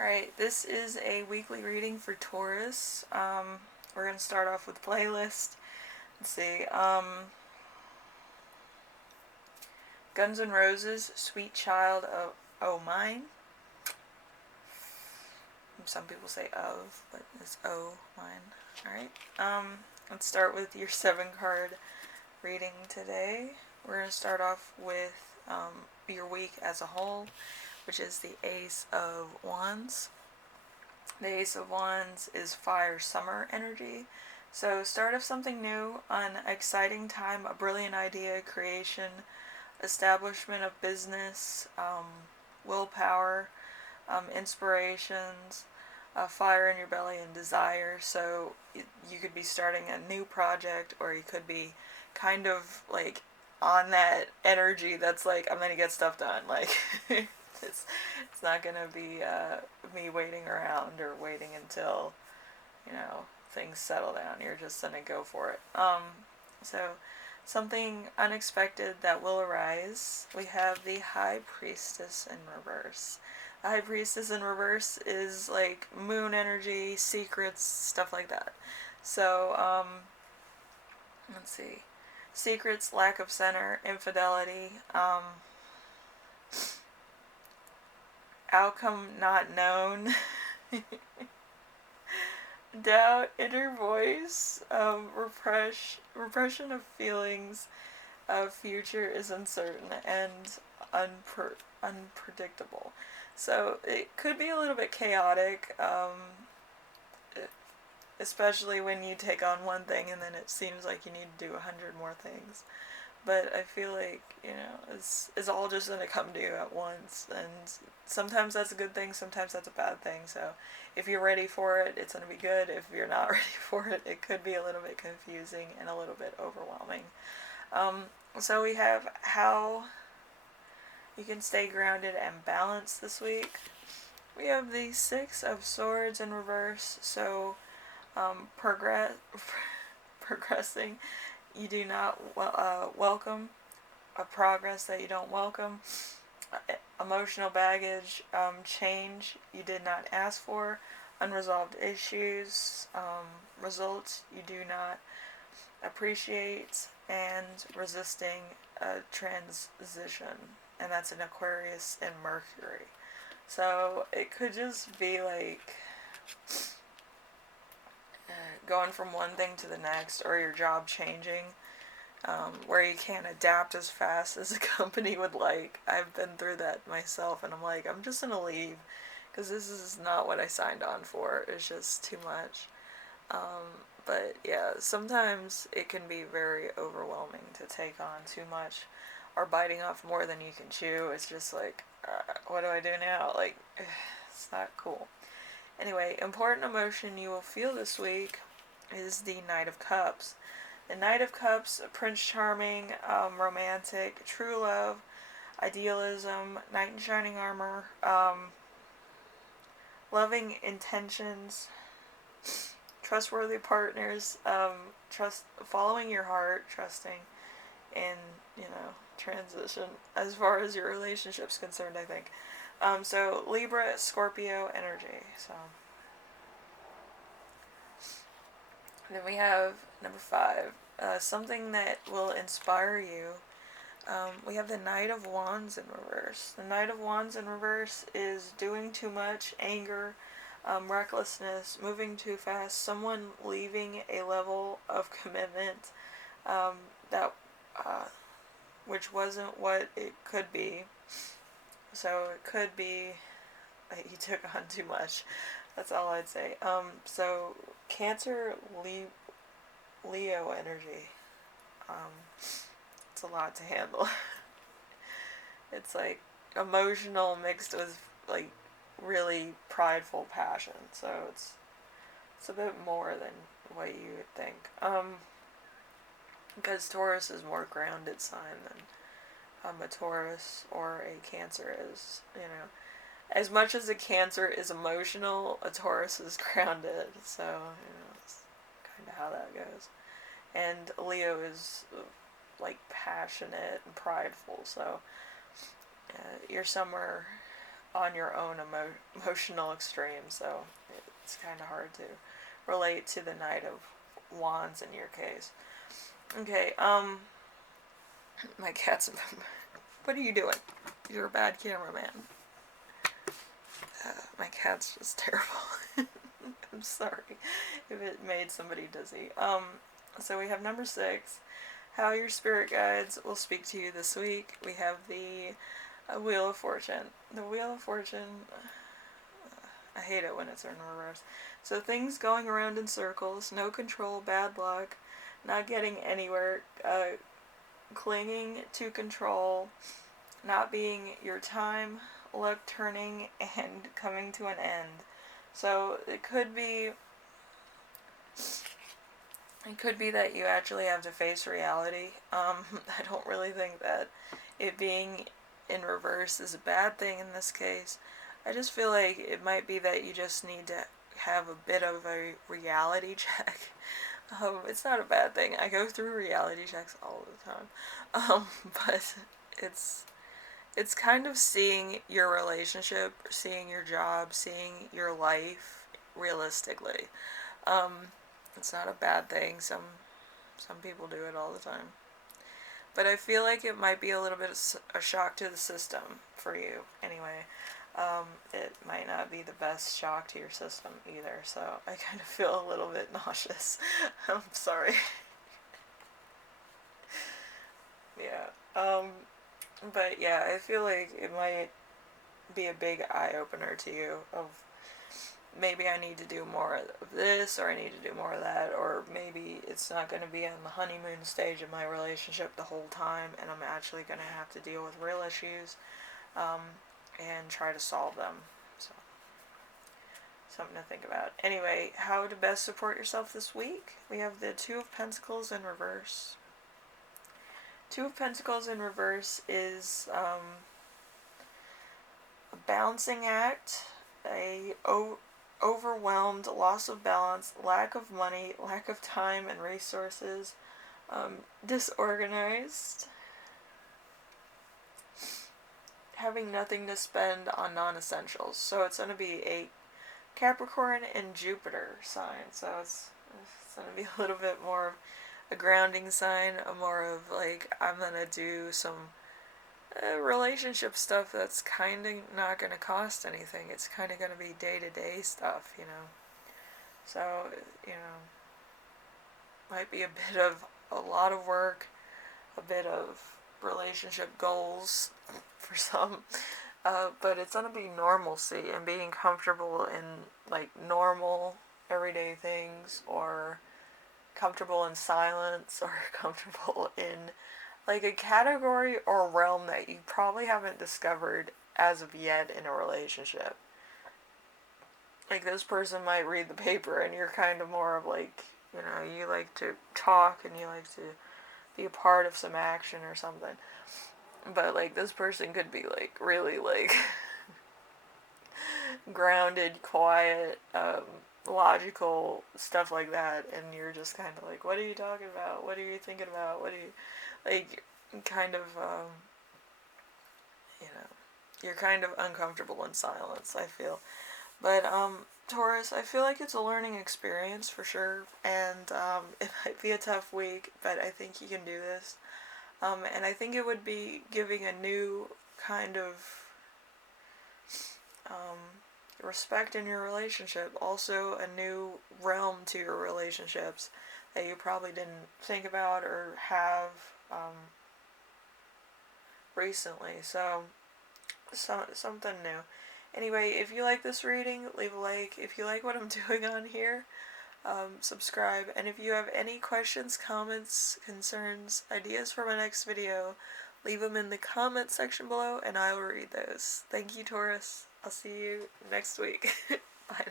Alright, this is a weekly reading for Taurus. We're going to start off with playlist. Let's see. Guns N' Roses, Sweet Child of Oh Mine. Some people say of, but it's oh mine. Alright. Let's start with your 7-card reading today. We're going to start off with your week as a whole, which is the Ace of Wands. The Ace of Wands is fire summer energy. So start of something new, an exciting time, a brilliant idea, creation, establishment of business, willpower, inspirations, fire in your belly and desire. So you could be starting a new project, or you could be kind of like on that energy that's like, I'm gonna get stuff done. Like it's not gonna be me waiting around or waiting until things settle down. You're just gonna go for it. So something unexpected that will arise. We have the High Priestess in reverse. The High Priestess in reverse is like moon energy, secrets, stuff like that. So let's see. Secrets, lack of center, infidelity, outcome not known, doubt, inner voice, repression of feelings, future is uncertain and unpredictable. So it could be a little bit chaotic, especially when you take on one thing and then it seems like you need to do 100 more things. But I feel like, it's all just going to come to you at once. And sometimes that's a good thing, sometimes that's a bad thing. So if you're ready for it, it's going to be good. If you're not ready for it, it could be a little bit confusing and a little bit overwhelming. So we have how you can stay grounded and balanced this week. We have the 6 of Swords in reverse. So progressing. You do not welcome a progress that you don't welcome. Emotional baggage, change you did not ask for, unresolved issues, results you do not appreciate, and resisting a transition. And that's an Aquarius and Mercury. So it could just be like going from one thing to the next, or your job changing, where you can't adapt as fast as a company would like. I've been through that myself, and I'm like, I'm just gonna leave because this is not what I signed on for. It's just too much. But yeah, sometimes it can be very overwhelming to take on too much, or biting off more than you can chew. It's just like, what do I do now? Like, it's not cool. Anyway, important emotion you will feel this week is the Knight of Cups. The Knight of Cups, Prince Charming, romantic, true love, idealism, knight in shining armor, loving intentions, trustworthy partners, following your heart, trusting in, transition as far as your relationship's concerned, I think. So Libra, Scorpio energy. So then we have number 5, something that will inspire you. We have the Knight of Wands in reverse. The Knight of Wands in reverse is doing too much, anger, recklessness, moving too fast, someone leaving a level of commitment that which wasn't what it could be. So it could be that you took on too much. That's all I'd say. So Cancer, Leo energy. It's a lot to handle. It's like emotional mixed with like really prideful passion. So it's a bit more than what you would think. Because Taurus is more grounded sign than a Taurus or a Cancer is. As much as a Cancer is emotional, a Taurus is grounded. So it's kind of how that goes. And Leo is like passionate and prideful. So your summer on your own emotional extreme, so it's kind of hard to relate to the Knight of Wands in your case. Okay, my cat's... What are you doing? You're a bad cameraman. My cat's just terrible. I'm sorry if it made somebody dizzy. So we have number 6. How your spirit guides will speak to you this week. We have the Wheel of Fortune. The Wheel of Fortune, I hate it when it's in reverse. So things going around in circles, no control, bad luck, not getting anywhere, clinging to control, not being your time, luck turning, and coming to an end. So it could be that you actually have to face reality. I don't really think that it being in reverse is a bad thing in this case. I just feel like it might be that you just need to have a bit of a reality check. It's not a bad thing. I go through reality checks all the time. But it's kind of seeing your relationship, seeing your job, seeing your life realistically. It's not a bad thing. Some people do it all the time. But I feel like it might be a little bit of a shock to the system for you. Anyway, it might not be the best shock to your system either. So I kind of feel a little bit nauseous. I'm sorry. Yeah. But yeah, I feel like it might be a big eye-opener to you of maybe I need to do more of this, or I need to do more of that, or maybe it's not going to be on the honeymoon stage of my relationship the whole time, and I'm actually going to have to deal with real issues, and try to solve them. So, something to think about. Anyway, how to best support yourself this week? We have the Two of Pentacles in reverse. Two of Pentacles in reverse is a balancing act, a overwhelmed, loss of balance, lack of money, lack of time and resources, disorganized, having nothing to spend on non-essentials. So it's going to be a Capricorn and Jupiter sign. So it's going to be a little bit more of a grounding sign, more of like, I'm going to do some relationship stuff that's kind of not going to cost anything. It's kind of going to be day-to-day stuff, you know. So, you know, might be a bit of a lot of work, a bit of relationship goals for some, but it's going to be normalcy and being comfortable in like normal everyday things, or comfortable in silence, or comfortable in like a category or realm that you probably haven't discovered as of yet in a relationship. Like, this person might read the paper and you're kind of more of like, you know, you like to talk and you like to be a part of some action or something. But like, this person could be like really like grounded, quiet, logical, stuff like that, and you're just kind of like, what are you talking about? What are you thinking about? What are you, like, kind of, you know, you're kind of uncomfortable in silence, I feel. But, Taurus, I feel like it's a learning experience for sure, and, it might be a tough week, but I think you can do this. And I think it would be giving a new kind of, respect in your relationship, also a new realm to your relationships that you probably didn't think about or have recently. So something new. Anyway, if you like this reading, leave a like. If you like what I'm doing on here, subscribe. And if you have any questions, comments, concerns, ideas for my next video, leave them in the comment section below and I will read those. Thank you, Taurus. I'll see you next week.